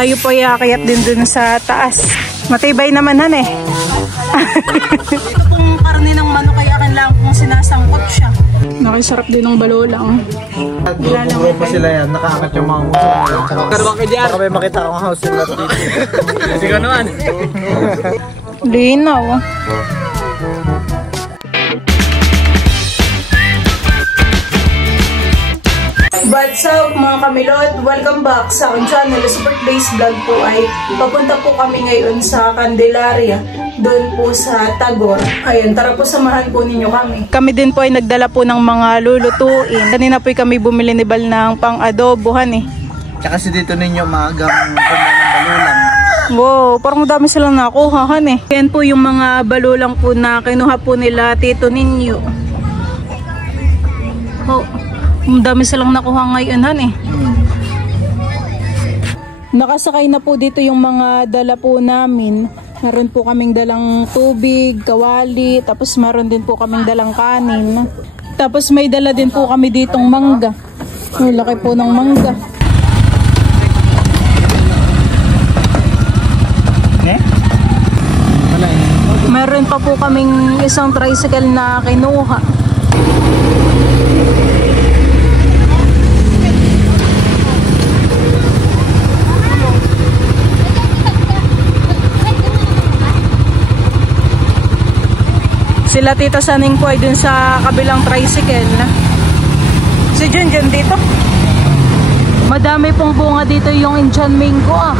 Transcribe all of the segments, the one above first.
Tayo po ay akayat din dun sa taas. Matibay naman han eh. Ito pong karne ng manok kaya kailangan pong sinasangkot siya. Nakisarap din ng balolang. Buburo pa sila yan, nakaangat yung mga uso. Karabang ka dyan. Baka may makita akong house nila dito. Kasi ka naman. Linaw. What's up mga kamilot? Welcome back sa aking channel. Super Days Vlog po ay papunta po kami ngayon sa Candelaria. Doon po sa Tagor. Ayun, tara po samahan po ninyo kami. Kami din po ay nagdala po ng mga lulutuin. Kanina po ay kami bumili ni Bal ng pang-adobohan eh. Tsaka si dito ninyo maagang kumuha ng balulang. Wow, parang dami silang nakuha han eh. Yan po yung mga balulang po na kinuha po nila tito ninyo. Oh. Ang dami silang nakuha ngayon han eh. Nakasakay na po dito yung mga dala po namin. Meron po kaming dalang tubig, kawali, tapos meron din po kaming dalang kanin. Tapos may dala din po kami ditong mangga. Ang laki po ng mangga. Meron pa po kaming isang tricycle na kinuha. Sila Tita Saning po ay dun sa kabilang tricycle. Si Junjun dito. Madami pong bunga dito yung Indian mango ah.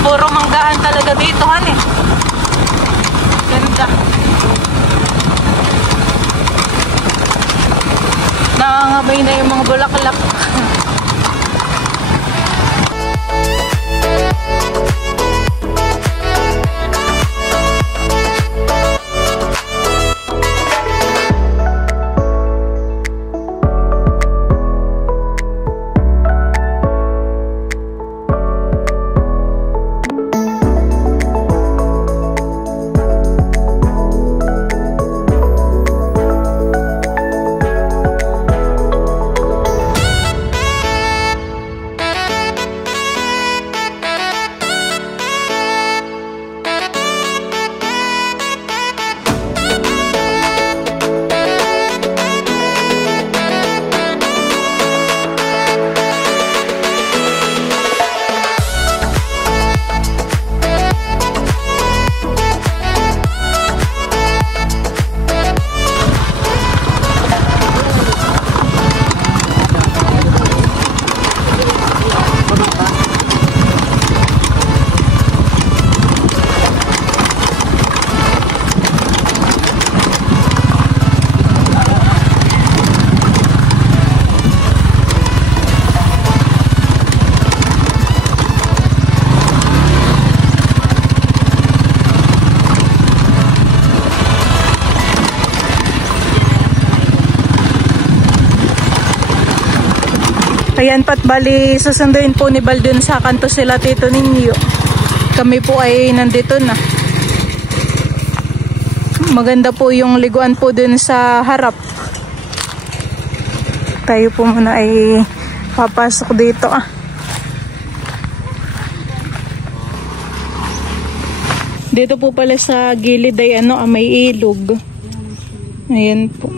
Puro manggahan talaga dito han eh. Ganda. Nakangabay na yung mga bulaklak. Ayan pat bali susunduin po ni Bal dun sa kanto sila tito ninyo. Kami po ay nandito na. Maganda po yung liguan po dun sa harap. Tayo po muna ay papasok dito Dito po pala sa gilid ay may ilog. Ayan po.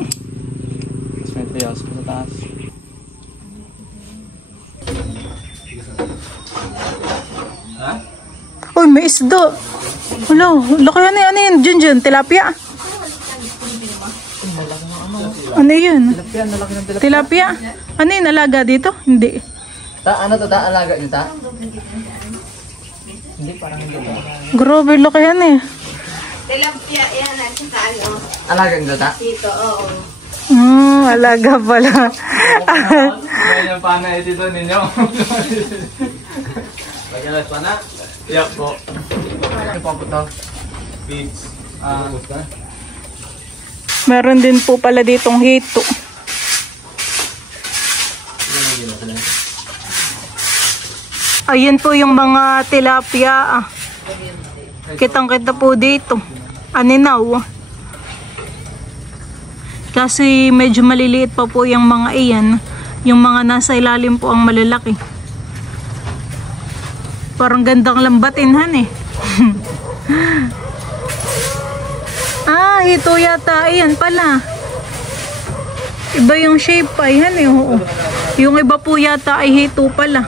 Uy, may isda. Wala, laki ano yan, Junjun, tilapia. Ano yun? Tilapia? Ano yun, alaga dito? Hindi. Ano to, alaga yun, Hindi, parang hindi. Grabe, laki yan eh. Tilapia, yan natin sa ano. Alaga yun, Dito, oo. Alaga pala. Yan yung panay dito ninyo. Lagalas pa na? Iyak po. Ano pa po ito? Beach. Meron din po pala ditong hito. Ayan po yung mga tilapia. Kitang-kita po dito. Aninaw. Kasi medyo maliliit pa po yung mga iyan. Yung mga nasa ilalim po ang malalaki. Parang gandang lambatin han eh. Hito yata. Ayan pala. Iba yung shape ay han eh. Oo. Yung iba po yata ay hito pala.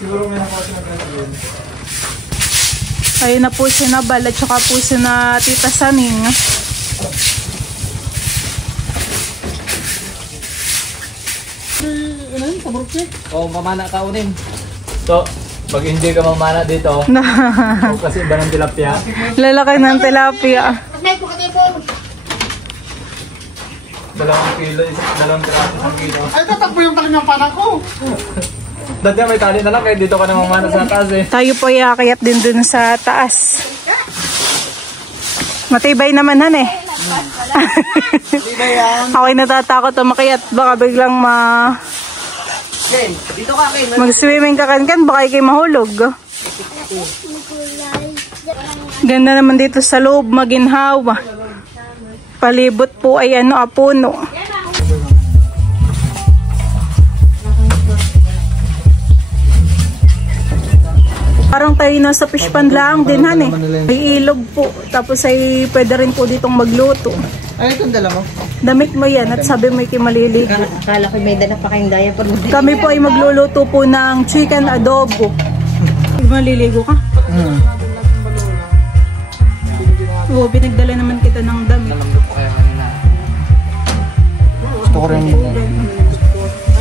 Siguro may nakawasi na gano'n. Ayun na po si Nabal at saka po si na Tita Saning. Mamana ka unin. So, pag hindi ka mamana dito, kasi iba ng tilapia. Lalaki ng tilapia. 2 kilo, 2 piraso, 1 kilo. Ay, tatakbo yung tali ng panak ko. Dati may tali na lang, kaya dito ka na mamana sa taas eh. Tayo po ay akayat din dun sa taas. Matibay naman han eh. Ako'y natatakot na makayat. Baka biglang Dito ka, Ken. mag-swimming ka kan baka ikay mahulog. Ganda naman dito sa loob, maginhawa. Palibot po ay puno. Parang tayo nasa fish pond lang din han eh. May ilog po. Tapos ay pwede rin po ditong magluto. Ay, itong dala mo. Damit mo yan at sabi mo ikay maliligo. Akala ko may dala pa kayong diaper. Kami po ay magluluto po ng chicken adobo. Maliligo ka? Oo, pinagdala naman kita ng damit.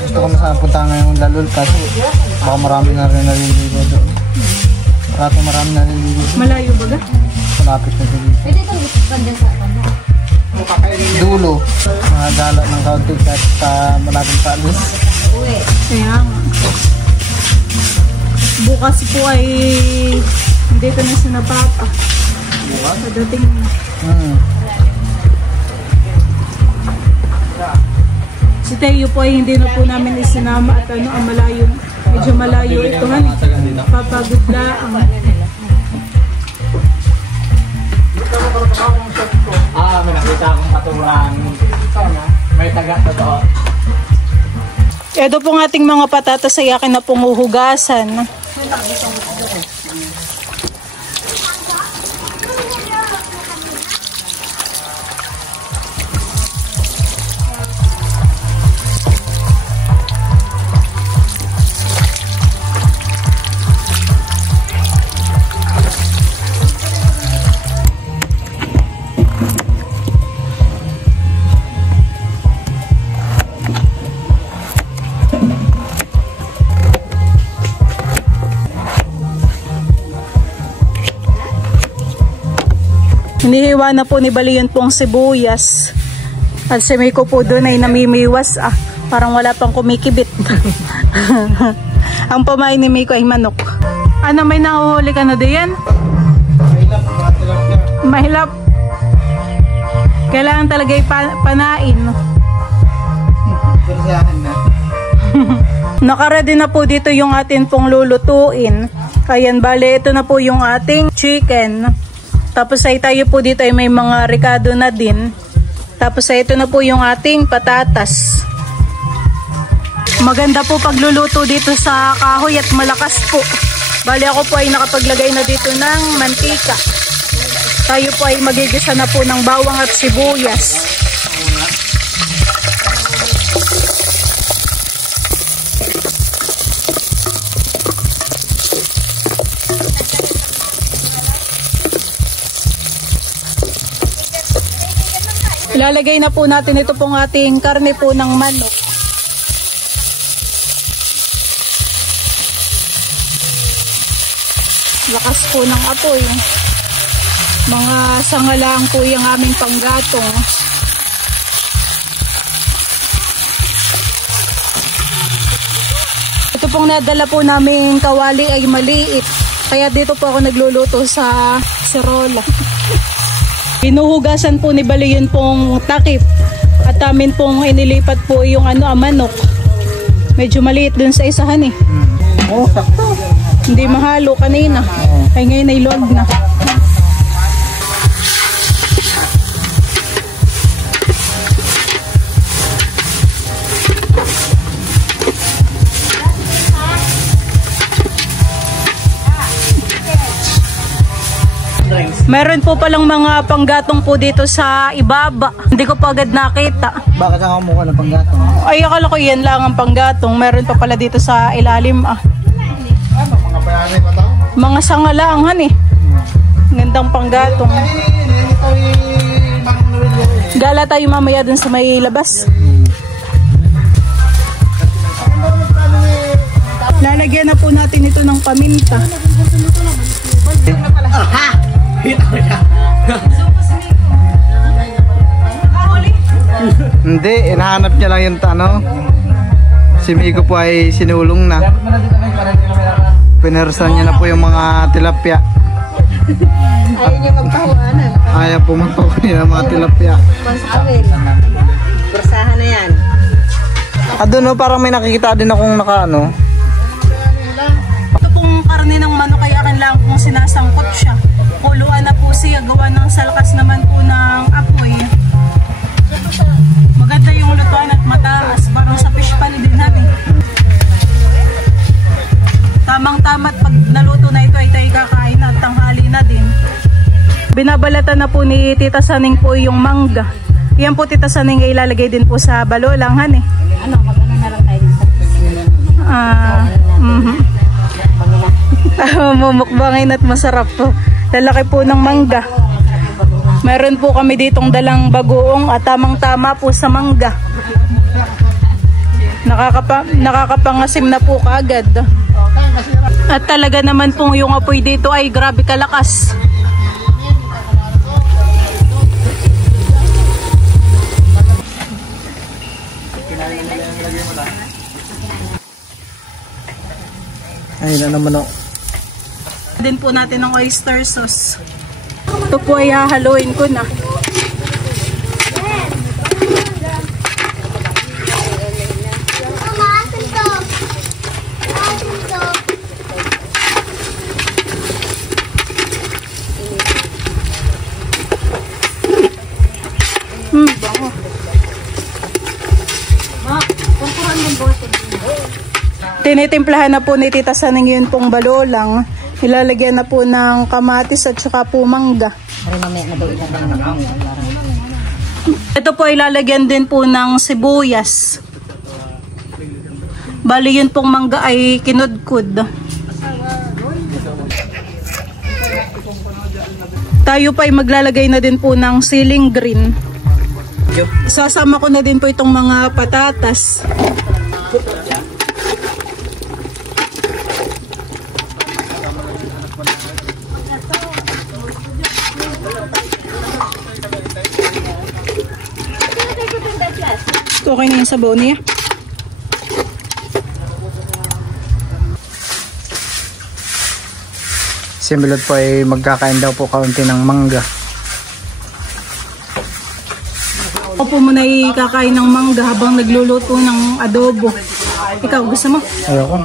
Gusto ko na punta ngayon lalul kasi baka marami na rin naliligo doon. Marami na naliligo. Malayo ba ga? Malapit na dito. Pwede kang gusto ka dyan sa ano? Dulo. Mga gala ng kaunti kahit malapit pa alis. Uwi. Kaya nga. Bukas po ay dito na si Papa. Padating na. Si Teo po ay hindi na po namin isinama at ang malayo. Medyo malayo ito han. Papagod lang. May nakita akong katuran. May taga totoo. Ito pong ating mga patatas ay akin na pong uhugasan. Hinihiwa na po ni Bali yun pong sibuyas. At si Miko po doon ay namimiwas. Parang wala pang kumikibit. Ang pamain ni Miko ay manok. Ano, may nahuhuli ka na diyan? Mahilap. Kailangan talaga panain. Nakaready na po dito yung atin pong lulutuin. Ayan, bale, ito na po yung ating chicken. Tapos ay tayo po dito ay may mga ricado na din. Tapos ito na po yung ating patatas. Maganda po pagluluto dito sa kahoy at malakas po. Bali ako po ay nakapaglagay na dito ng mantika. Tayo po ay magigisa na po ng bawang at sibuyas. Ilalagay na po natin ito pong ating karne po ng manok. Lakas po ng apoy. Mga sangalang po yung aming panggatong. Ito pong nadala po namin kawali ay maliit. Kaya dito po ako nagluluto sa serola. Hinuhugasan po ni Bali yun pong takip. At amin pong inilipat po yung manok. Medyo maliit dun sa isahan eh. Oo, sakto. Hindi mahalo kanina. Ay ngayon ay log na. Meron po palang mga panggatong po dito sa ibaba. Hindi ko pa agad nakita. Bakit ang mukha ng panggatong? Ay, akala ko yan lang ang panggatong. Meron pa pala dito sa ilalim Mga bayani pa daw? Mga sangalaangan eh. Gandang panggatong. Gala tayo mamaya dun sa may labas. Lalagyan na po natin ito ng paminta. Hindi, inahanap niya lang yung si Migo po ay sinulong na. Pinersan niya na po yung mga tilapia. Ayaw niya magpahuanan. Ayaw po magpakunin ng mga tilapia. Bursahan na yan. Doon parang may nakikita din akong Ito pong karne ng manok kaya kailangan pong sinasangkot siya. Kuluan na po siya, gawa ng salkas naman po ng apoy. Maganda yung lutuan at mataas, parang sa fish pan din namin. Tamang-tamat pag naluto na ito ay tayo kakain at tanghali na din. Binabalatan na po ni Tita Saning po yung mangga. Yan po Tita Saning ay ilalagay din po sa balolanghan eh. Magano na lang tayo sa Mumukbangin at masarap po. Lalaki po ng mangga. Meron po kami ditong dalang bagoong at tamang-tama po sa mangga. Nakakapangasim na po kaagad. At talaga naman pong yung apoy dito ay grabe kalakas. Ayun na naman ako. Din po natin ng oyster sauce. Ito po ay hahaluin ko na. Bango. Tinitimplahan na po ni Tita Saning yun pong balolang. Ilalagyan na po ng kamatis at saka po mangga. Ito po ilalagyan din po ng sibuyas. Bali yun pong mangga ay kinudkud. Tayo pa ay maglalagay na din po ng siling green. Sasama ko na din po itong mga patatas. Okay na yung sabaw niya. Si Milot po ay magkakain daw po kaunti ng mangga. Ako po muna ay kakain ng mangga habang nagluluto ng adobo. Ikaw, gusto mo? Ayoko.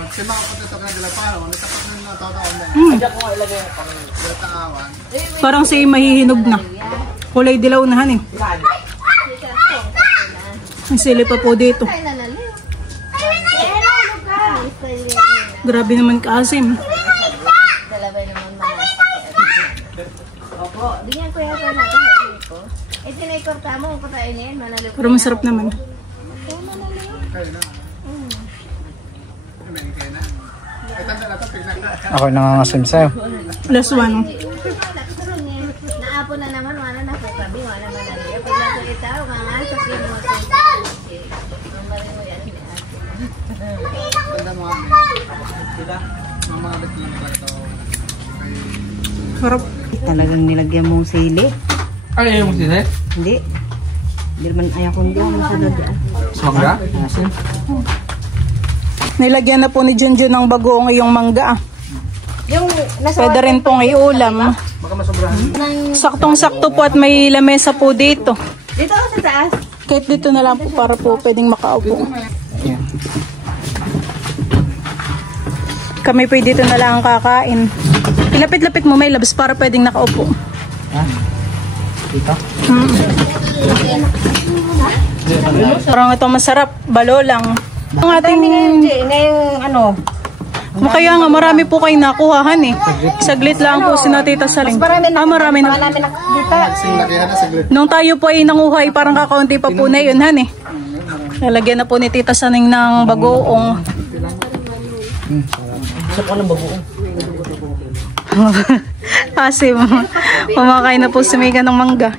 Parang siya mahihinog na. Kulay dilaw na han eh. May sili pa po dito. Grabe naman kaasim. Dalabay naman opo, bigyan ko yata natin sa ko. Eh, tinaykorta mo, patayin niya yan, manalo. Pero masarap naman. Ako nangangasim sa'yo. Last one. Naapo na naman, wala na po kabi, wala manalo. Eh, pag nato itaw, mga sabihin mo sa mamari mo yan, Sarap. Talagang nilagyan mong sili. Ay, yung sili? Hindi. Hindi naman ayaw ko hindi ako masunod yan. Mangga? Nilagyan na po ni Junjun ng bagoong iyong mangga. yung nasa Pwede rin pong iulam. Baka masobrahan. Saktong-sakto po at may lamesa po dito. dito ako sa taas. Kahit dito na lang po para po pwedeng makaupo. Yan. Kami po dito na lang kakain. Ilapit-lapit mo may labas para pwedeng nakaupo. Ha? Dito? Parang ito masarap. Balo lang. Ang ating... Ngayong ano, Kaya nga marami po kayo nakuhahan eh. Saglit lang po si Tita Saling. Marami na. Nung tayo po ay nanguha ay parang kakaunti pa po na yun han eh. Lalagyan na po ni Tita Saling ng bagoong. Isa pa ng bagoong. Kasi kumakain na po si Mega ng mangga.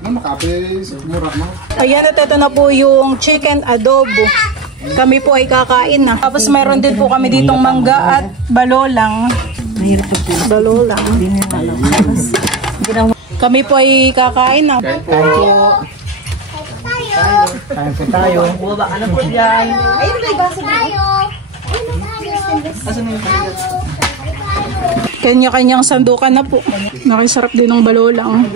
Ayan at ito na po yung chicken adobo. Kami po ay kakain na. Tapos mayroon din po kami ditong mangga at balolang. Balolang. Kami po ay kakain na. Kain po tayo. bumaba ka na po dyan. Ayun ba, baso tayo. Kanya-kanyang sandukan na po. Nakisarap din ng balolang.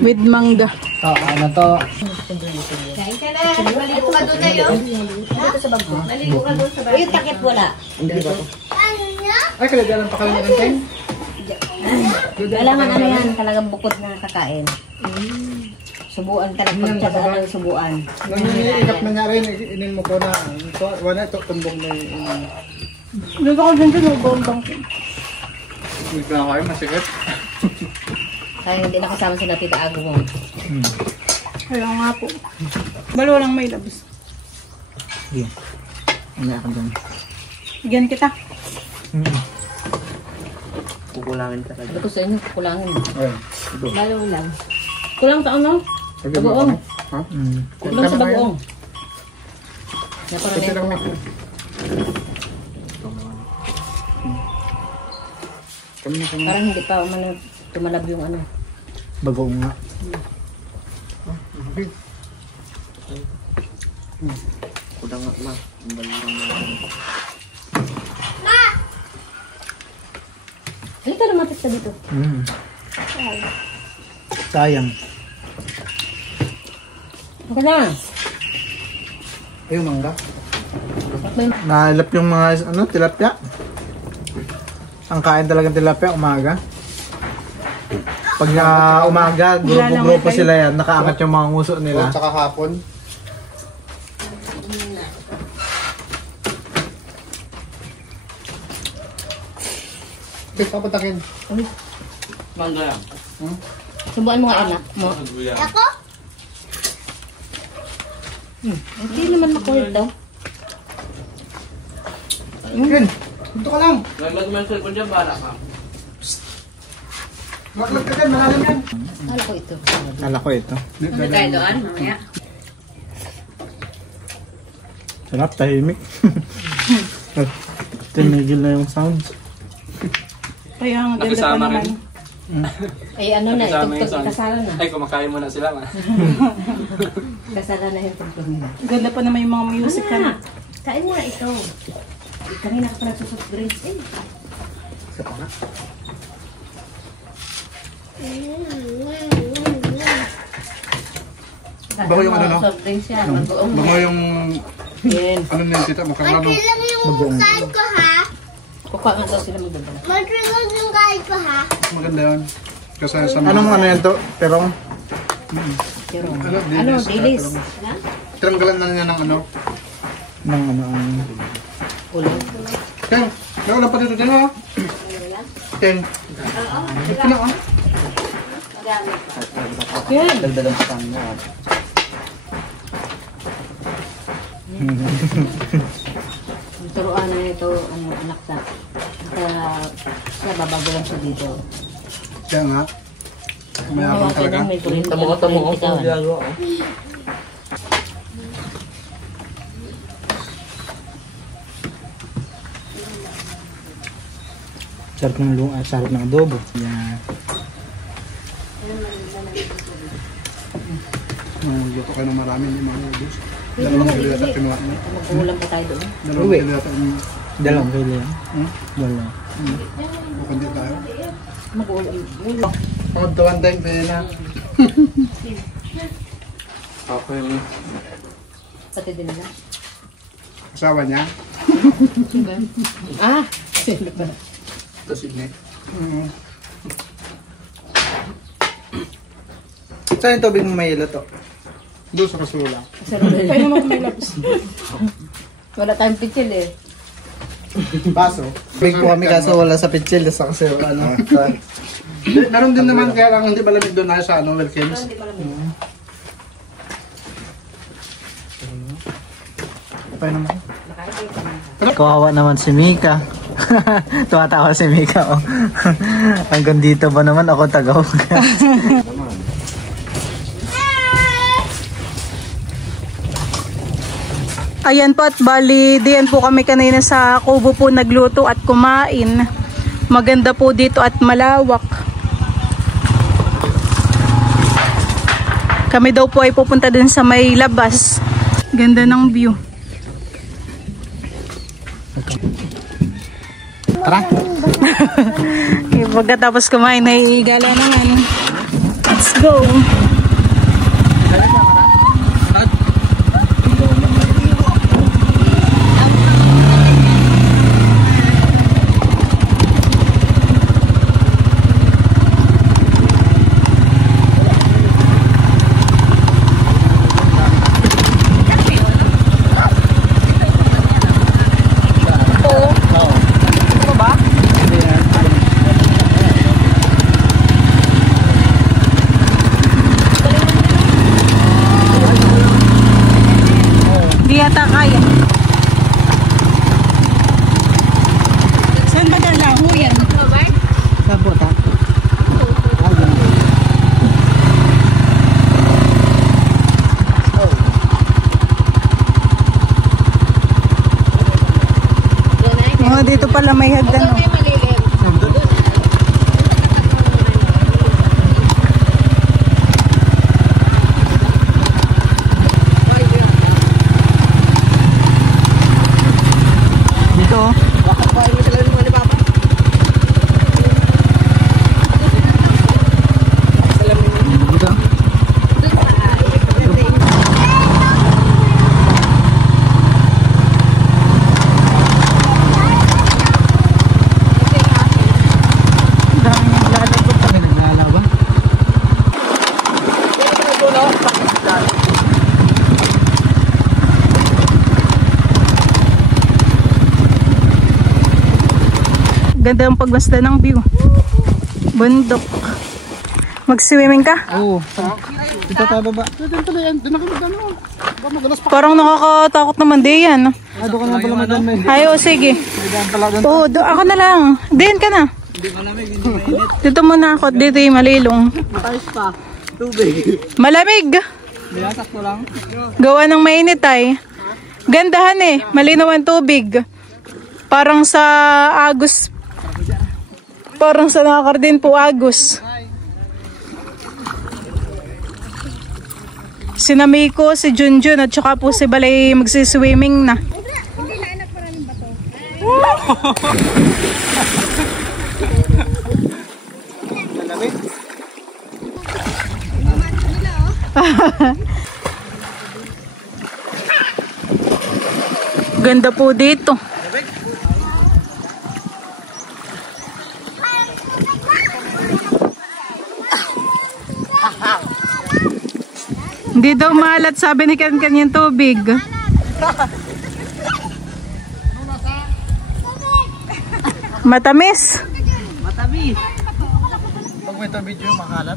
With mangga. Ito, ano to? Kain ka na. Maligo ka doon na yun. Dito sa bag ko. Maligo ka doon sa bag. Yung takip wala. Ay, kalagalan pa kayo ng kain? Kailangan ano yan, talagang bukod na kakain. Subuan talaga, pagtsagaan ng subuan. Nung iikap nangyari, inin mo ko na, wala ito, tumbong na Dito ko din din mag-bombang. Hindi ko na kayo, masikip. Kaya hindi nakasama sila Tita Ago mo. Kaya nga po. Balolang may labas. Sige. Hindi ako dyan. Bigyan kita. Kukulangin ka Sabi ko sa inyo, kulangin. Ayun. Lalo lang. Kulang taon no? Bagoong. Ha? Kulang sa bagoong. Kasi lang na. Parang hindi pa tumalab yung ano. Bagoong nga. Kulang nga ma. Halika lumapit ka dito. Sayang. Okay na. Ayun, mangga. Nalap yung mga tilapia. Ang kain talagang tilapia umaga. Pag umaga, grupo sila yan, nakaangat yung mga nguso nila. Tsaka hapon. Okay, papatakin. Mangga yan. Subuan mo nga anak mo. Ako? Hindi naman makulit daw. Yun, dito ka lang. Mag-mental ko dyan, bahala ka. Maglag ka dyan, malalim yan. Kala ko ito. Kala ko ito. Tayo doon, mamaya. Sarap, tahimik. Tinigil na yung sounds. Kaya ang ganda pa Nakisama naman. rin. Ay ano na, Kasama yung tugtog, sound. kasala na. Ay, kumakain muna sila ma. Kasala na yung tugtog nila. Ganda pa naman yung mga music Ah, na. kain mo na ito. Kanina ka pa nagsusoft drinks eh. Bago yung ano, no? Soft drinks yan. Mag-uong mo. Mga yung Yan. ano nila tita, makakano. Lang yung kain ko ha. Kukuha nga daw sila magdala. Mag-reload yung kain ko ha. Maganda yun. Kasi sa anong ano yan to? Pero chicharon. Ano, Dilis. Tranggalan na niya ng ano. Ng ano. Ulo. Ken, may ulam pa dito din ha? Ken. Ito na oh. Yan. Dagdagan pa kami. Turuan na ito, anak ta. Sa babago lang siya dito. Kaya nga. May abang talaga. Tamo ko kung ginagawa. Sarap ng lunga, sarap ng adobo. Yan. Luto kayo ng marami, hindi mga ubos. Dalawang kilo yata kinuha niya. Mag-ulam pa tayo doon. Dalawang kilo yata. Dalawang kilo yan. Wala. Bukandi tayo. Mag-ulam. Pagdawan tayong pena. Okay. Pati din nila. Asawa niya. Ah! Sino pa? Ito Sydney. Saan yung tubig mo may ilo to? Doon sa kasula. Kaya naman may labs. Wala tayong pitsil eh. Baso. Big po kami kaso wala sa pitsil. Sa kasi ano. Meron din naman kaya lang hindi malamig doon na sa ano, Wilkins. Pa naman. Kawawa naman si Mika. Tumatawa si Mika. Oh. Hanggang dito ba naman ako tagaw. Ayan po at bali, diyan po kami kanina sa kubo po nagluto at kumain. Maganda po dito at malawak. Kami daw po ay pupunta dun sa may labas. Ganda ng view. Tara. Pagkatapos kumain ay igala naman. Let's go. Di yata kaya. Saan ba dalaho yan? Sabot ha? Oh, dito pala may hagdan. Oh. Dito oh. Dito. Kami naglalaban. Ganda ang pagmasda ng view. Bundok. Mag-swimming ka? Oo. Dito tayo baba. Parang nakakatakot naman di yan. Ah, doon ka na pala madamay. Ay, o sige. Oo, ako na lang. Diyan ka na. Dito muna ako. Dito yung malilong. Malamig. Biyasak mo lang. Gawa ng mainit ay. Gandahan eh. Malinaw ang tubig. Parang sa Agus. Parang sa Nakakardin po Agus. Si Namiko, si Junjun at saka po si Balay magsiswimming na. Ganda po dito. Hindi daw maalat, sabi ni Ken yung tubig. Matamis. Pag may tubig yung makalat.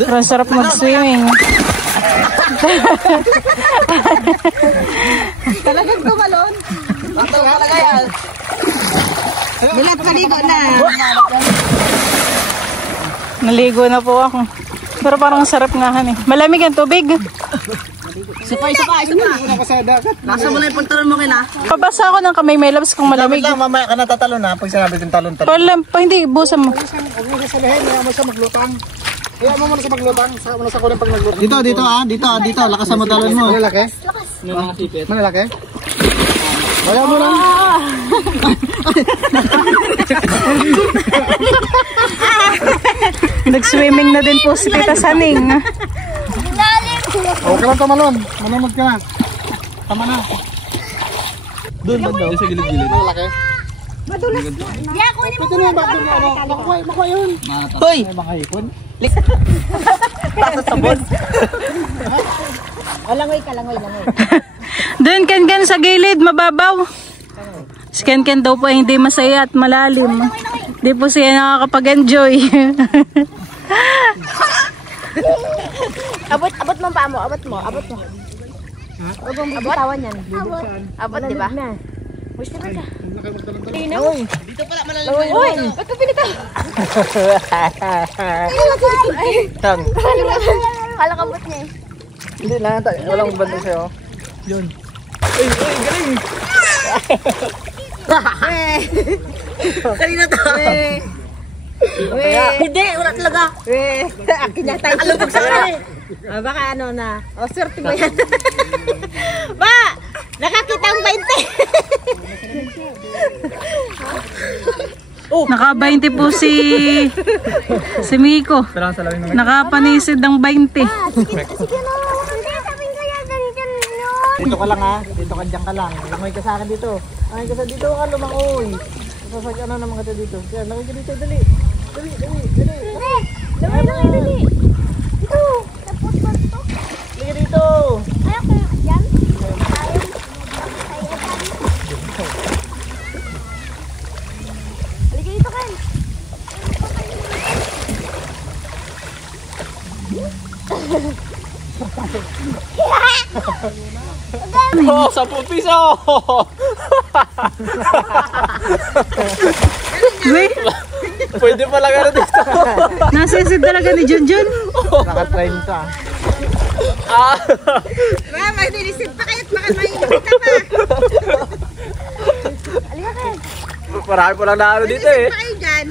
Parang sarap mag-swimming. Talagang tumalon. Talaga yan. Bilat paligo na. Naligo na po ako. Pero parang sarap nga han eh. Malamig ang tubig. Supay. Nasa mo na yung pagtalon mo kina. Pabasa ako ng kamay, may labs kung malamig. Lang, mamaya ka natatalon na. Pag sinabi kong talon-talon. Hindi, busa mo. Huwag mo sabihin, kaya mo siya maglutang. Kaya mo muna sa maglutang. Muna sa kulang pag naglutang. Dito. Lakas mo talon mo. Malalaki? Malalaki? Kaya mo lang. Nag-swimming na din po si Tita Saning. Huwag ka lang tumalon. Manunod ka na. Tama na. Doon sa gilid-gilid. Malalaki? Madulas mo. Di ako ni mo. Pwede na yung bago mo. Makuha yun. Hoy! Makahipon. Basta sabon. Langoy. Doon Ken sa gilid, mababaw. Si Ken daw po ay hindi masaya at malalim. Hindi po siya nakakapag-enjoy. Abot mo pa mo. Abot mo. Abot mo bitawan yan. Abot, di ba? Gusto ba ka? Dito pala malalim. Uy! Ba't ka pinita? Kala kabot niya eh. Hindi na. Walang banda sa'yo. Yun. Ay, galing! Kanina to. Hindi, wala talaga. Akin na tayo. Alubog sa kanya. Baka ano na. O, swerte mo yan. Ba! Nakakita ang 20. Naka-20 po si Miko. Nakapanisid ng 20. Dito ka lang ha. Dito ka dyan ka lang. Langoy ka sa akin dito. Langoy ka sa dito ka lumangoy. Sasag ano naman ka dito. Yan, langoy ka dito. Dali. Dali. Ito. Tapos ba ito? Lagi dito. Ayaw ko yan. Halika dito, Ken. Oh, 10 piso! Wait, Pwede pala gano'n dito. nasisid talaga ni Junjun. Naka-train ka. Mama, dinisid pa kayo't baka mainit ka pa. Halika, Ken. Marami po lang na ano dito eh. Pa kayo dyan.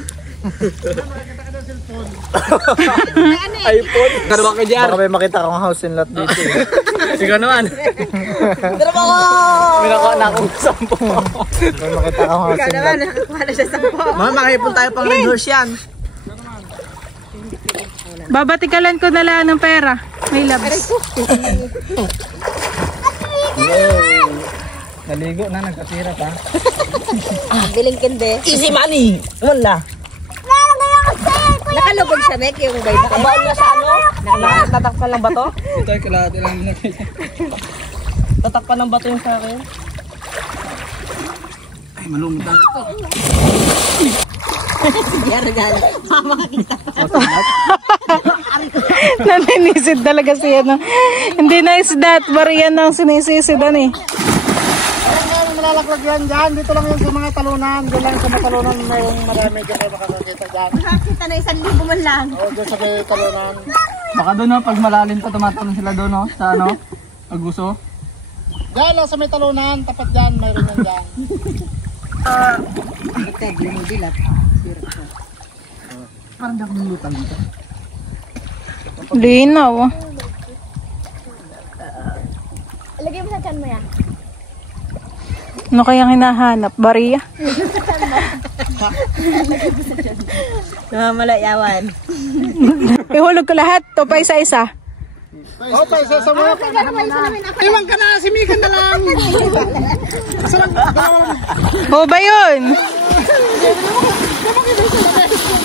iPhone. Karma ka dyan. Baka may makita kong house and lot dito eh. Ikaw naman. Pero mo! May nakuha na akong 10. May makita kong house Ikaw and naman, lot. nakakuha na siya sa po. Mama, makahipon tayo pang nag-horse yan. Babatikalan ko na lang ng pera. May labs. Naligo na, nagkasira pa. Biling kinde. Easy money. Wala. Nakalubog siya, Mek, yung bayda. Kabaan niya sa ano? Tatakpan lang ba to? Ito ay kalahati lang nilagay. Tatakpan ng bato yung sa akin. Ay, malumot lang ito. Yargan. Mama kita. Naninisid talaga siya. No? Hindi na isda at bariyan ang sinisisidan eh. Malalaklag yan dyan. Dito lang yung sa mga talunan. Doon lang sa mga talunan mayroong marami dyan kayo makakakita dyan. Nakakita na 1,000 man lang. O, dyan sa may talunan. Baka doon no, pag malalim pa tumatalon sila doon no, sa ano, aguso. Dyan lang sa may talunan. Tapat dyan, mayroon yan dyan. Parang di ako nilutang dito. Linaw. Lagay mo sa tiyan mo yan. Ano kayang hinahanap? Bariya? Namamalayawan. Ihulog ko lahat. To pa isa-isa. Okay, sa mga. Iwan ka na, si Mika na lang. O ba yun?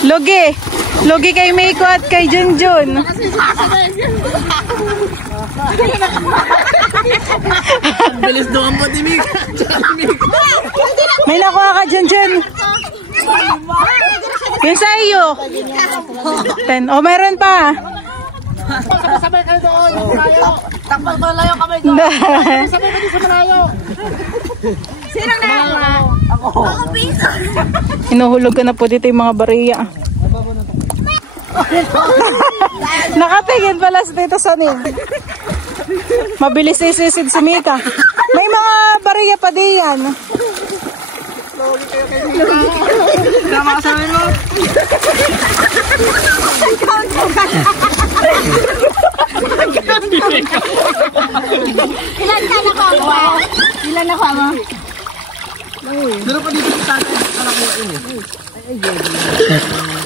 Logi. Logi kay Meiko at kay Junjun. Bilis doon po ni Mika. May nakuha ka Junjun. Yung sa iyo. 10. O meron pa. Sabay kayo doon, yung malayo. Takpal ko layo kamay doon. Sabay kayo sa malayo. Sinong nakakuha? Ako. Hinuhulog ka na po dito yung mga bariya. Nakatingin pala sa dito sa nin. Mabilis isisid si Mika. May mga bariya pa diyan. Tama ka sa amin mo. Ilan ka nakakuha? Ilan nakuha mo? Meron pa dito sa atin. Anak mo yun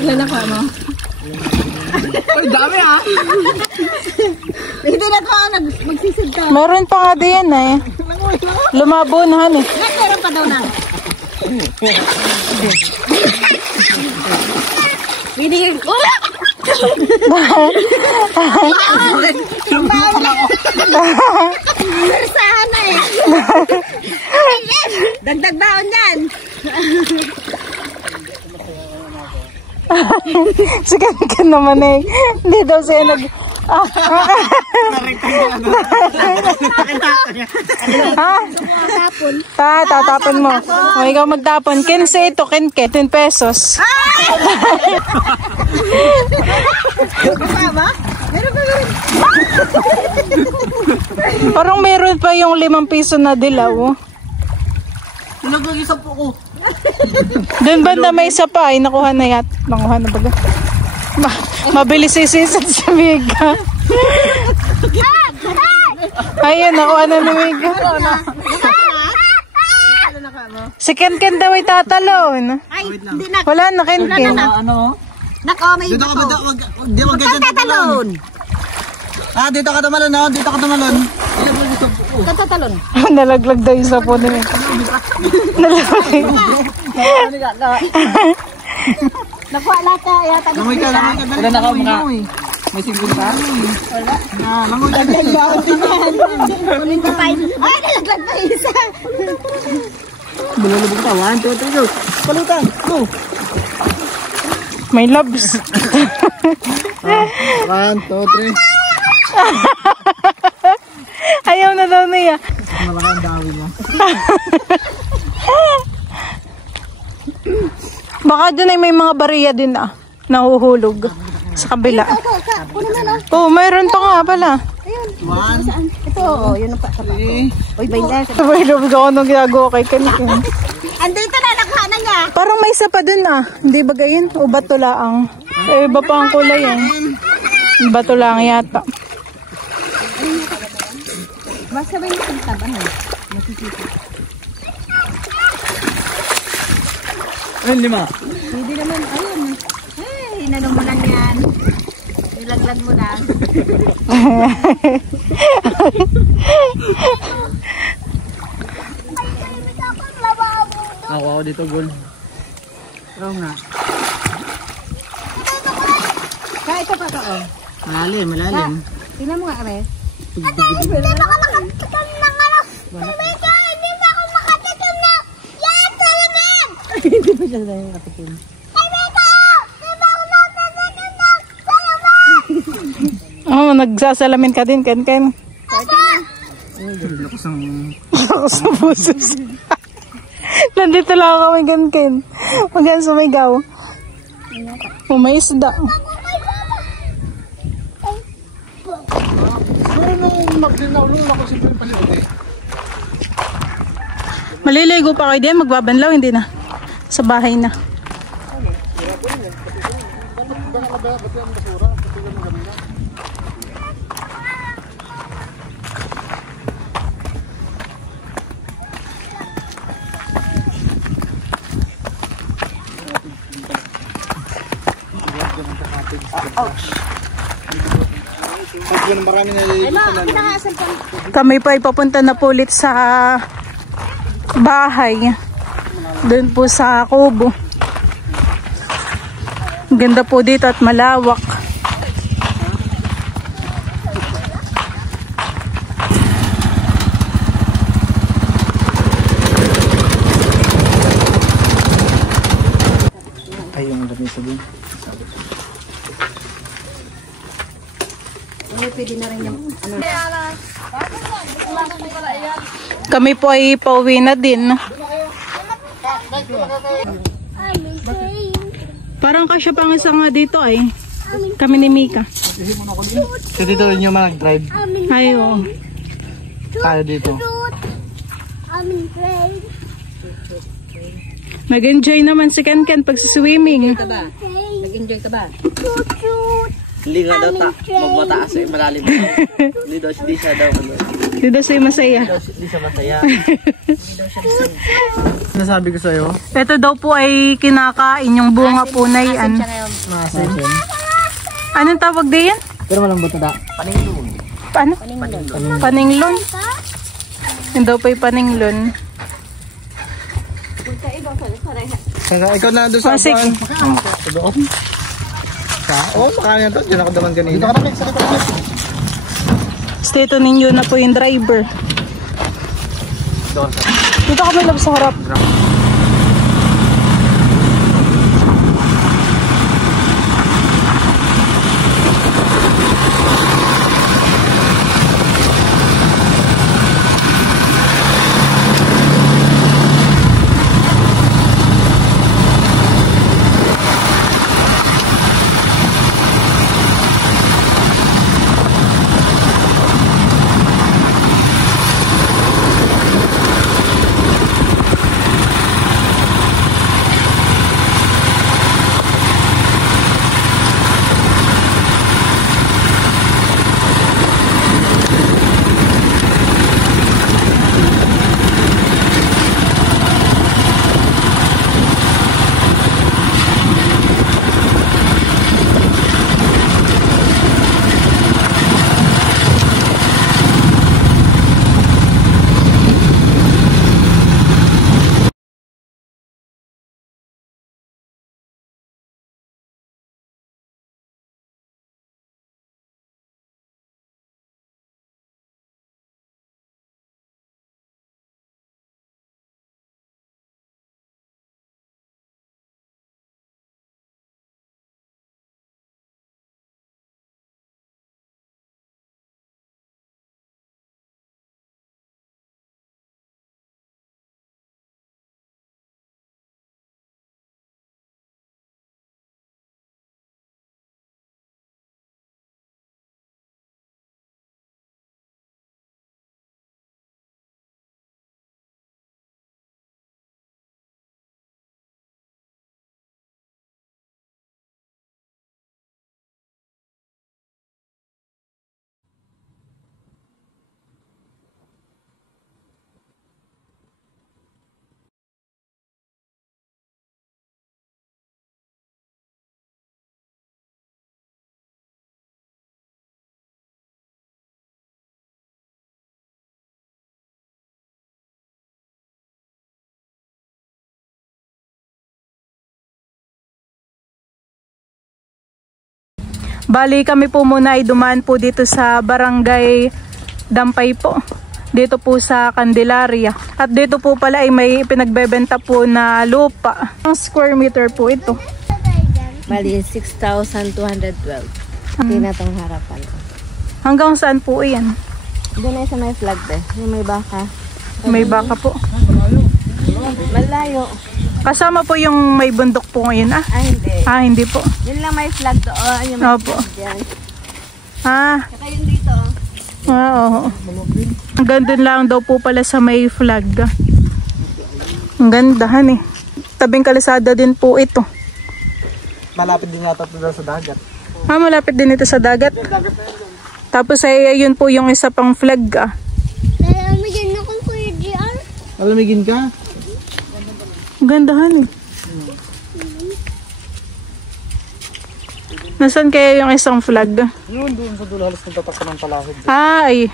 Ilan nakuha mo? Ay, dami ha. Hindi na ko magsisid ka. Meron pa nga diyan eh. Lumabo na han eh. Meron pa daw na. Binigyan ko. Persahan na eh. Dagdag baon yan. Sikat ka naman eh. Hindi daw siya nag... Tatapon mo. O, ikaw magtapon. 15 ito, 10 pesos. Parang meron pa yung 5 piso na dilaw. Nag-isap po ko. Doon banda may isa pa ay nakuha na yat. Nakuha na baga. Mabilis isisid si Mika. Ayun, nakuha na ni Mika. Si Ken daw ay tatalon. Ay, hindi na. Wala na Ken. Ano? Nako, may Dito ka ba? bato. Huwag ka dyan tatalon. Dito ka tumalon, no? Dito ka tumalon. Tatalon. Nalaglag daw yung sapo ni Mika. Nalaglag. Nakuha lahat ka. Yata Langoy ka. Wala na ka mga. May simbol ka? Langoy ka. Uling ka pa. Ay, nalaglag pa isa. Bululubog ka. 1, 2, 3, go. Palutan. Go. May labs. 1, 2, 3. Ayaw na daw niya. Malaki ang dawi niya. Baka doon ay may mga bariya din nahuhulog sa kabila. Oh, mayroon pa nga pala. 1, Ito, yun ang pa. Uy, bayan. May labs ako nung ginagawa kay Kanikin. Andito na, nakuha na niya. Parang may isa pa dun Hindi ba gayon? O bato laang? Eh, iba pa ang kulay yan. Bato lang yata. Basta ba yung pagtaban eh? Nakikita. Ayun, 5. Hindi naman, ayun. Hey, inano mo lang yan. Nilaglag mo lang. Nakuha ko dito gold. Oo nga. Kaya ito pa ito, oh. Malalim. Tingnan mo nga, Are. Hindi pa siya na yung katikin. Oh, nagsasalamin ka din, Ken. Lakas ang... Sa busos. Nandito lang kami, Ken. Hanggang sumigaw. May isda. Maliligo pa kayo din, magbabanlaw, hindi na. Sa bahay na. Pag yun, marami naliligo sa lalo. Kami po ay papunta na po ulit sa bahay. Doon po sa kubo. Ganda po dito at malawak. Ay, yung lamisa din. Kami po ay pauwi na din. Parang kasya pa nga sa nga dito ay. Kami ni Mika. So dito rin yung mga nag-drive. Ayo. Tayo dito. Nag-enjoy naman si Ken pag swimming. Nag-enjoy ka ba? Hindi nga daw magmataas eh, malalim. Hindi siya daw ano. Hindi daw siya masaya. Hindi siya masaya. Nasabi ko sa'yo. Ito daw po ay kinakain yung bunga po na yan. Masin. Anong tawag din yan? Pero malambot na da. Paano? Paninglon. Yun daw po ay paninglon. Kaya ikaw na doon sa Sige. upuan. Sa doon. Oo, makain to. Diyan ako daman kanina. Dito ka na, sa dito. Dito ninyo na po yung driver. Dito kami lang sa harap. Bali kami po muna ay dumaan po dito sa barangay Dampay po. Dito po sa Candelaria. At dito po pala ay may pinagbebenta po na lupa. Ang square meter po ito. Bali, 6,212. Tinatong harapan. Hanggang saan po iyan? Doon ay sa may flag be. Yung may baka. May baka po. Malayo. Kasama po yung may bundok po ngayon ah. Ah, hindi. Ah, hindi po. Yun lang may flag doon. Yung may Opo. flag dyan. Ah, Saka yun dito. oo. Ang ganda lang daw po pala sa may flag. Ang gandahan eh. Tabing kalsada din po ito. Malapit din yata ito sa dagat. Ah, malapit din ito sa dagat. Tapos ay yun po yung isa pang flag ah. Lalamigin akong Kuya JR. Malamigin ka? Ang gandahan eh. Nasaan kaya yung isang flag? Yun, doon sa dulo, halos nagtatak ka ng palahid. Ay,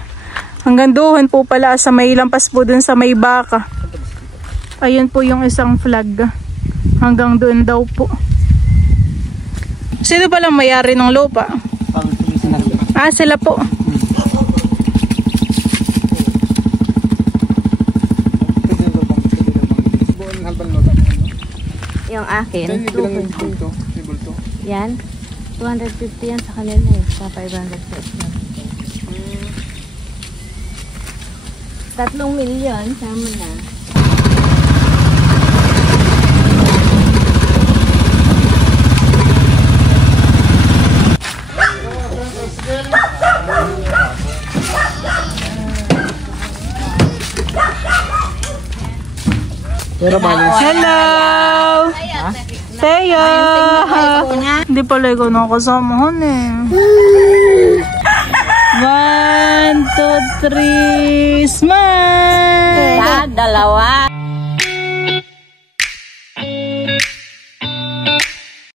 hanggang doon po pala sa may lampas po dun sa may baka. Ayun po yung isang flag. Hanggang doon daw po. Sino palang may-ari ng lupa? Ah, sila po. Yung akin, 250. Yan. 250 yan sa kanila eh. Sa 500 pesos. 3 milyon, sama na. Hello! Teya! Hindi pala ikaw nakasama eh. 1, 2, 3, smile! Dalawa.